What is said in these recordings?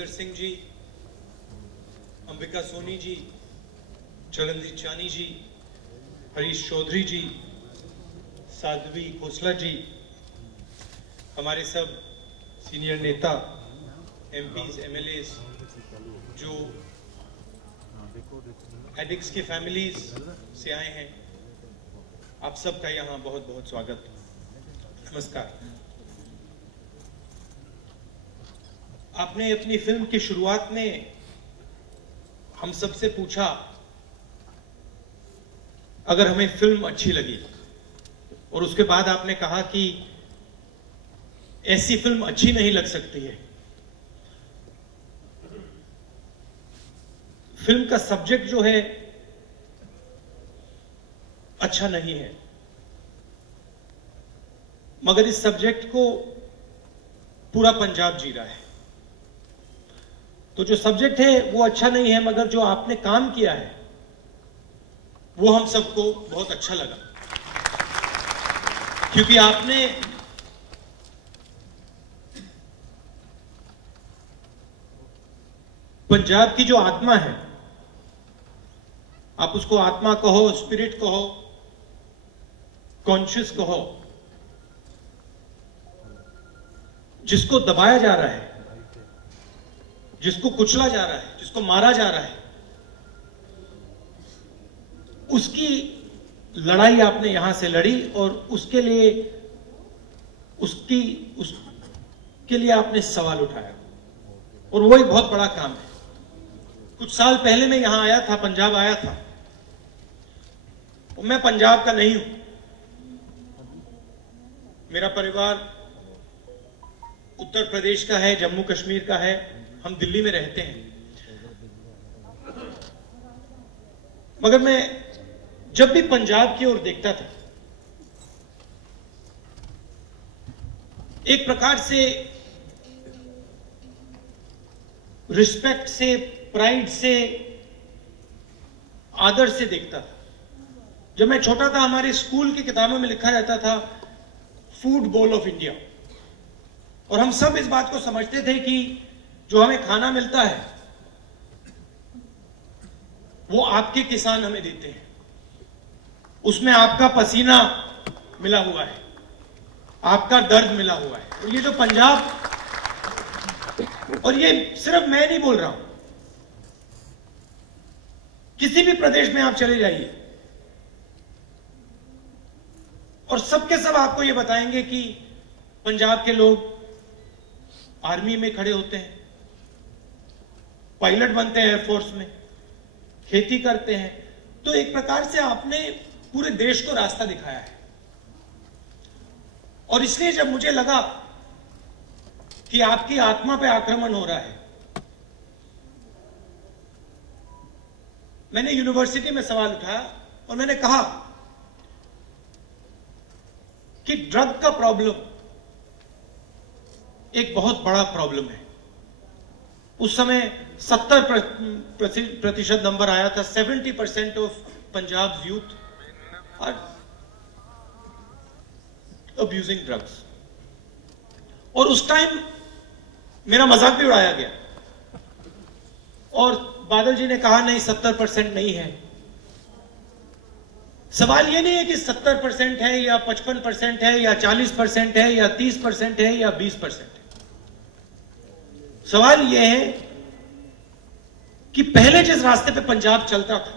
वीरेंद्र सिंह जी, अंबिका सोनी जी, चरणजीत चानी जी, हरीश चौधरी जी, साध्वी खोसला जी, हमारे सब सीनियर नेता, एमपीज, एमएलएज, जो एडिक्स की फैमिलीज से आए हैं, आप सबका यहाँ बहुत बहुत स्वागत। नमस्कार। आपने अपनी फिल्म की शुरुआत में हम सबसे पूछा अगर हमें फिल्म अच्छी लगी, और उसके बाद आपने कहा कि ऐसी फिल्म अच्छी नहीं लग सकती है। फिल्म का सब्जेक्ट जो है अच्छा नहीं है, मगर इस सब्जेक्ट को पूरा पंजाब जी रहा है। तो जो सब्जेक्ट है वो अच्छा नहीं है, मगर जो आपने काम किया है वो हम सबको बहुत अच्छा लगा, क्योंकि आपने पंजाब की जो आत्मा है, आप उसको आत्मा कहो, स्पिरिट कहो, कॉन्शियस कहो, जिसको दबाया जा रहा है, जिसको कुचला जा रहा है, जिसको मारा जा रहा है, उसकी लड़ाई आपने यहां से लड़ी, और उसके लिए आपने सवाल उठाया, और वो एक बहुत बड़ा काम है। कुछ साल पहले मैं यहां आया था, पंजाब आया था, और मैं पंजाब का नहीं हूं। मेरा परिवार उत्तर प्रदेश का है, जम्मू कश्मीर का है, हम दिल्ली में रहते हैं। मगर मैं जब भी पंजाब की ओर देखता था, एक प्रकार से रिस्पेक्ट से, प्राइड से, आदर से देखता था। जब मैं छोटा था, हमारे स्कूल की किताबों में लिखा रहता था फूड बोल ऑफ इंडिया, और हम सब इस बात को समझते थे कि जो हमें खाना मिलता है वो आपके किसान हमें देते हैं, उसमें आपका पसीना मिला हुआ है, आपका दर्द मिला हुआ है। और ये जो पंजाब, और ये सिर्फ मैं नहीं बोल रहा हूं, किसी भी प्रदेश में आप चले जाइए और सबके सब आपको ये बताएंगे कि पंजाब के लोग आर्मी में खड़े होते हैं, पायलट बनते हैं एयरफोर्स में, खेती करते हैं। तो एक प्रकार से आपने पूरे देश को रास्ता दिखाया है। और इसलिए जब मुझे लगा कि आपकी आत्मा पे आक्रमण हो रहा है, मैंने यूनिवर्सिटी में सवाल उठाया और मैंने कहा कि ड्रग का प्रॉब्लम एक बहुत बड़ा प्रॉब्लम है। उस समय 70% नंबर आया था, 70% of Punjab youth are abusing drugs. और उस टाइम मेरा मजाक भी उड़ाया गया, और बादल जी ने कहा नहीं 70% नहीं है। सवाल यह नहीं है कि 70% है या 55% है या 40% है या 30% है या 20% है। सवाल यह है कि पहले जिस रास्ते पे पंजाब चलता था,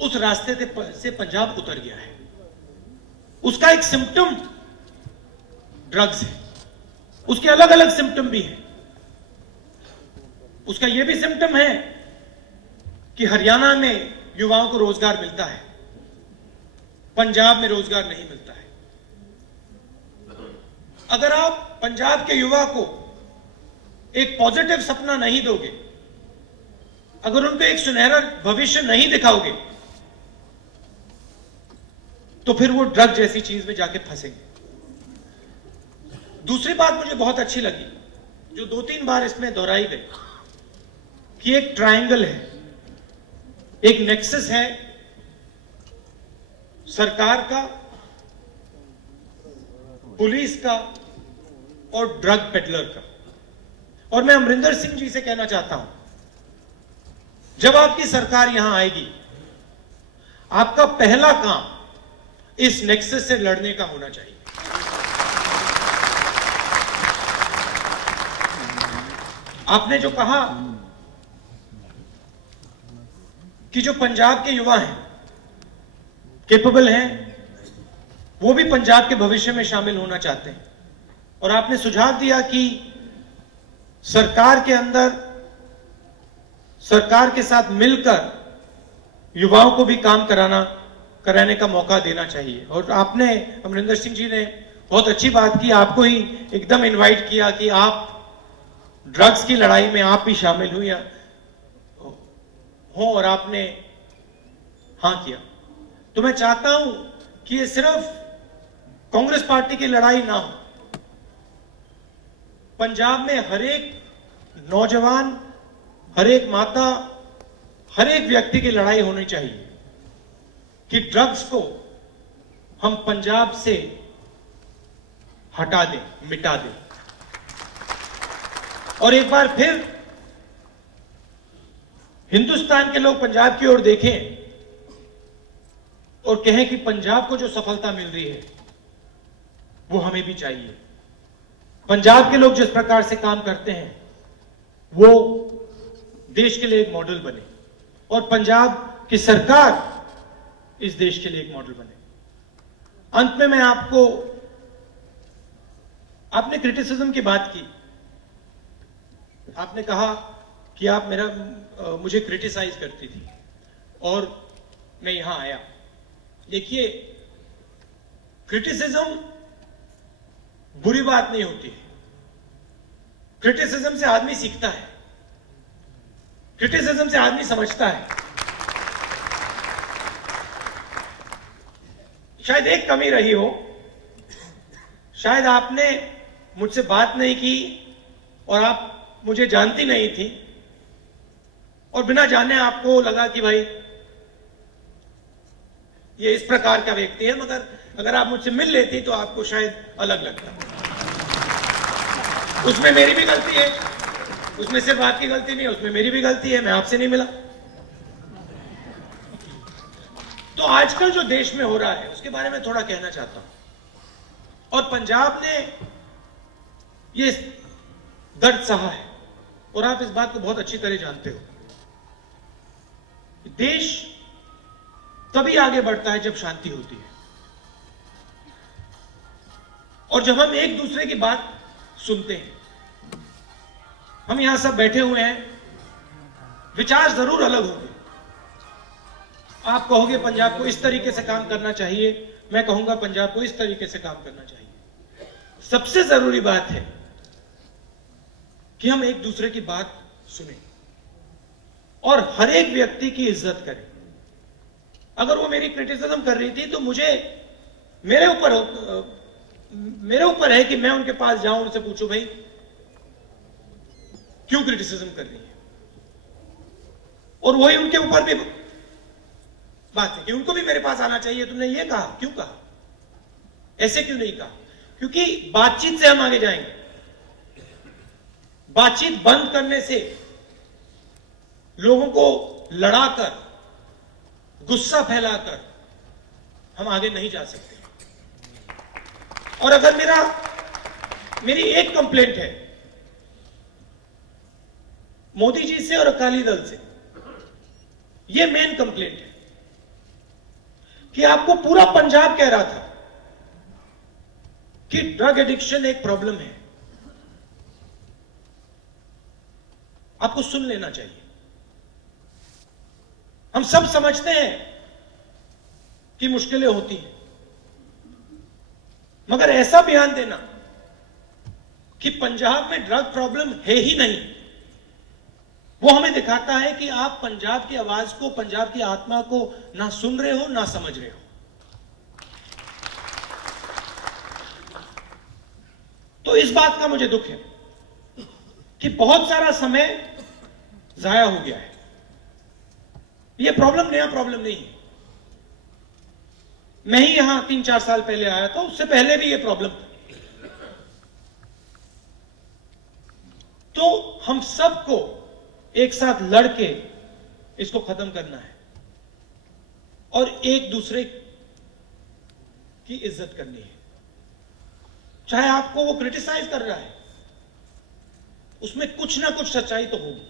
उस रास्ते से पंजाब उतर गया है। उसका एक सिम्टम ड्रग्स है, उसके अलग अलग सिम्टम भी हैं। उसका यह भी सिम्टम है कि हरियाणा में युवाओं को रोजगार मिलता है, पंजाब में रोजगार नहीं मिलता है। अगर आप पंजाब के युवा को एक पॉजिटिव सपना नहीं दोगे, अगर उनको एक सुनहरा भविष्य नहीं दिखाओगे, तो फिर वो ड्रग जैसी चीज में जाके फंसेंगे। दूसरी बात मुझे बहुत अच्छी लगी, जो 2-3 बार इसमें दोहराई गई, कि एक ट्रायंगल है, एक नेक्सस है सरकार का, पुलिस का और ड्रग पेडलर का। और मैं अमरिंदर सिंह जी से कहना चाहता हूं, जब आपकी सरकार यहां आएगी, आपका पहला काम इस नेक्सस से लड़ने का होना चाहिए। आपने जो कहा कि जो पंजाब के युवा हैं, कैपेबल हैं, वो भी पंजाब के भविष्य में शामिल होना चाहते हैं, और आपने सुझाव दिया कि सरकार के अंदर, सरकार के साथ मिलकर युवाओं को भी काम कराने का मौका देना चाहिए। और आपने, अमरिंदर सिंह जी ने बहुत अच्छी बात की, आपको ही एकदम इनवाइट किया कि आप ड्रग्स की लड़ाई में आप भी शामिल हो और आपने हां किया। तो मैं चाहता हूं कि ये सिर्फ कांग्रेस पार्टी की लड़ाई ना हो, पंजाब में हर एक नौजवान, हर एक माता, हर एक व्यक्ति की लड़ाई होनी चाहिए कि ड्रग्स को हम पंजाब से हटा दें, मिटा दें। और एक बार फिर हिंदुस्तान के लोग पंजाब की ओर देखें और कहें कि पंजाब को जो सफलता मिल रही है वो हमें भी चाहिए। पंजाब के लोग जिस प्रकार से काम करते हैं वो देश के लिए एक मॉडल बने, और पंजाब की सरकार इस देश के लिए एक मॉडल बने। अंत में मैं आपने क्रिटिसिज्म की बात की, आपने कहा कि आप मुझे क्रिटिसाइज करती थी और मैं यहां आया। देखिए, क्रिटिसिज्म बुरी बात नहीं होती है। क्रिटिसिज्म से आदमी सीखता है, क्रिटिसिज्म से आदमी समझता है। शायद एक कमी रही हो, शायद आपने मुझसे बात नहीं की और आप मुझे जानती नहीं थी, और बिना जाने आपको लगा कि भाई ये इस प्रकार का व्यक्ति है, मगर अगर आप मुझसे मिल लेती तो आपको शायद अलग लगता। उसमें मेरी भी गलती है, उसमें सिर्फ आपकी गलती नहीं है, उसमें मेरी भी गलती है, मैं आपसे नहीं मिला। तो आजकल जो देश में हो रहा है उसके बारे में थोड़ा कहना चाहता हूं। और पंजाब ने ये दर्द सहा है, और आप इस बात को बहुत अच्छी तरह जानते हो। देश तभी आगे बढ़ता है जब शांति होती है, और जब हम एक दूसरे की बात सुनते हैं। हम यहां सब बैठे हुए हैं, विचार जरूर अलग होंगे। आप कहोगे पंजाब को इस तरीके से काम करना चाहिए, मैं कहूंगा पंजाब को इस तरीके से काम करना चाहिए। सबसे जरूरी बात है कि हम एक दूसरे की बात सुने और हर एक व्यक्ति की इज्जत करें। अगर वो मेरी क्रिटिसिज्म कर रही थी तो मेरे ऊपर है कि मैं उनके पास जाऊं, उनसे पूछूं भाई क्यों क्रिटिसिज्म कर रही है, और वही उनके ऊपर भी बात है कि उनको भी मेरे पास आना चाहिए, तुमने ये कहा, क्यों कहा, ऐसे क्यों नहीं कहा। क्योंकि बातचीत से हम आगे जाएंगे। बातचीत बंद करने से, लोगों को लड़ाकर, गुस्सा फैलाकर हम आगे नहीं जा सकते। और अगर मेरी एक कंप्लेंट है मोदी जी से और अकाली दल से, यह मेन कंप्लेंट है कि आपको पूरा पंजाब कह रहा था कि ड्रग एडिक्शन एक प्रॉब्लम है, आपको सुन लेना चाहिए। हम सब समझते हैं कि मुश्किलें होती हैं, मगर ऐसा बयान देना कि पंजाब में ड्रग प्रॉब्लम है ही नहीं, वो हमें दिखाता है कि आप पंजाब की आवाज को, पंजाब की आत्मा को ना सुन रहे हो, ना समझ रहे हो। तो इस बात का मुझे दुख है कि बहुत सारा समय जाया हो गया है। यह प्रॉब्लम नया प्रॉब्लम नहीं है। मैं ही यहां 3-4 साल पहले आया था, उससे पहले भी यह प्रॉब्लम था। तो हम सबको एक साथ लड़के इसको खत्म करना है और एक दूसरे की इज्जत करनी है। चाहे आपको वो क्रिटिसाइज कर रहा है, उसमें कुछ ना कुछ सच्चाई तो होगी।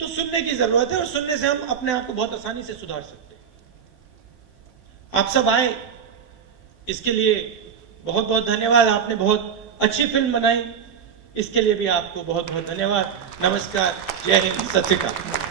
तो सुनने की जरूरत है और सुनने से हम अपने आप को बहुत आसानी से सुधार सकते हैं। आप सब आए, इसके लिए बहुत बहुत धन्यवाद। आपने बहुत अच्छी फिल्म बनाई, इसके लिए भी आपको बहुत बहुत धन्यवाद। नमस्कार, जय हिंद, सत श्री अकाल।